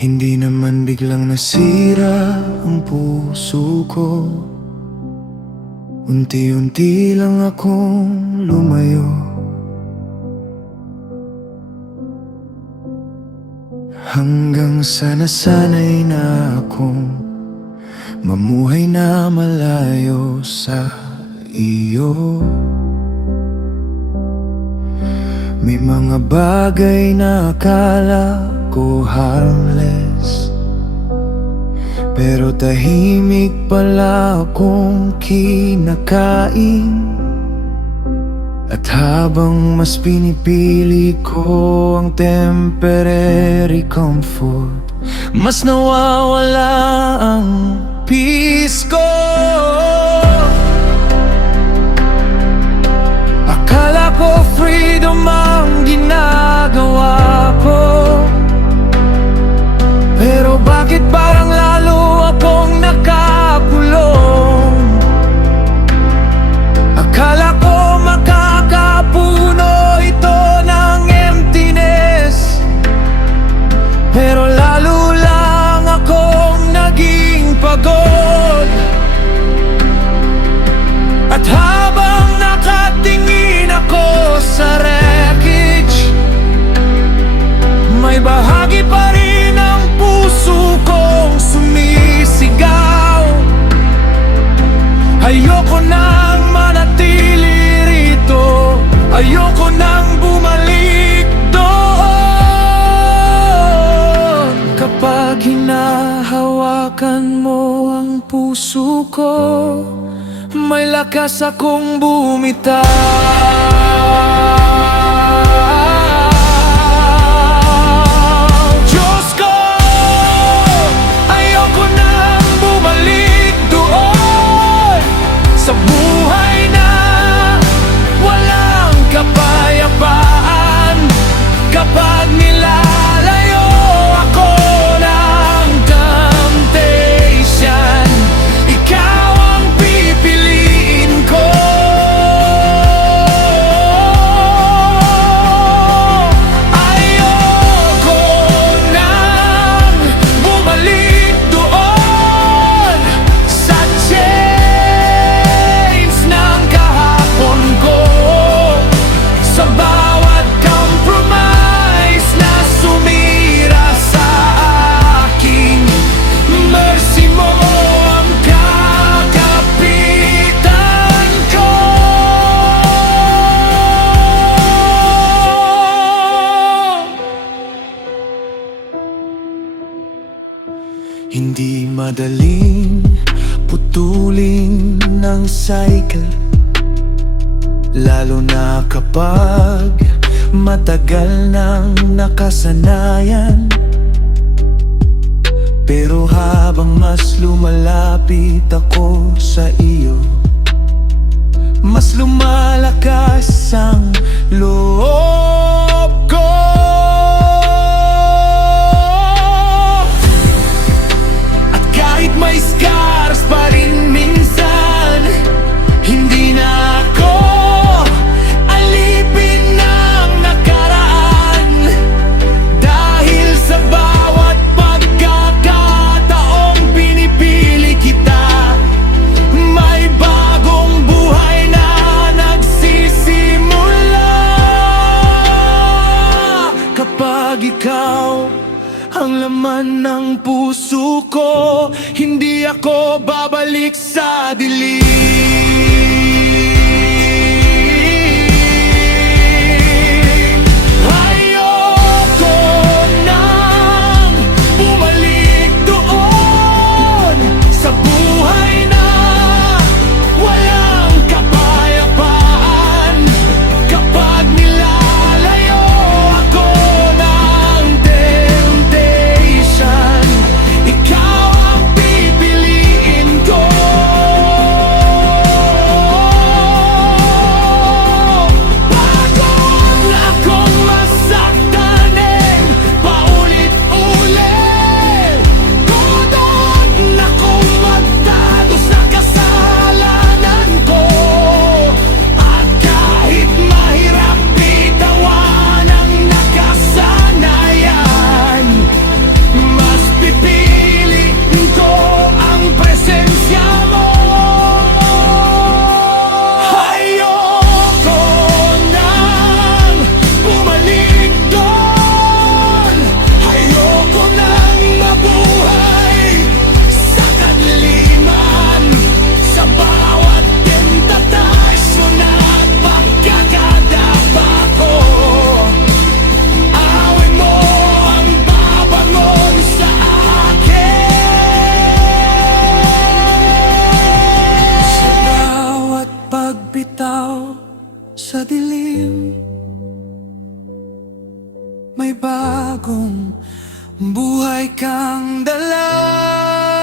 Hindi naman biglang nasira ang puso ko. Unti-unti lang akong lumayo, hanggang sa nasanay na akong mamuhay na malayo sa iyo. May mga bagay na akala ko harmless, pero tahimik pala akong kinakain. At habang mas pinipili ko ang temporary comfort, mas nawawala ang peace ko. Akala ko freedom ang ginagawa ko, pero bakit parang lalo akong nakakulong? Akala ko makakapuno ito ng emptiness, pero lalo lang akong naging pagod. At habang nakatingin ako sa wreckage, may bahagi pa rin ang puso kong sumisigaw. Ayoko nang manatili rito, ayoko nang bumalik doon. Kapag hinahawakan mo ang puso ko, may lakas akong bumitaw. Diyos ko, ayoko nang bumalik doon sa buhay na walang kapayapaan. Kapag nilalayo ako ng temptation, ikaw ang pipiliin ko. Ayoko nang bumalik doon sa chains ng kahapon ko, sa bawat compromise na sumira sa akin. Mercy mo ang kakapitan ko. Hindi madaling putulin ng cycle, lalo na kapag matagal nang nakasanayan. Pero habang mas lumalapit ako sa iyo, mas lumalakas ang loob ko. At kahit may scars pa rin minsan, hindi na ako alipin ng nakaraan. Dahil sa bawat pagkakataong pinipili kita, may bagong buhay na nagsisimula. Kapag ikaw ang laman ng puso ko, hindi ako babalik sa dilim. Ayoko nang bumalik doon sa buhay na walang kapayapaan. Kapag nilalayo ako ng temptation, ikaw ang pipiliin ko. sa dilim, may bagong buhay kang dala.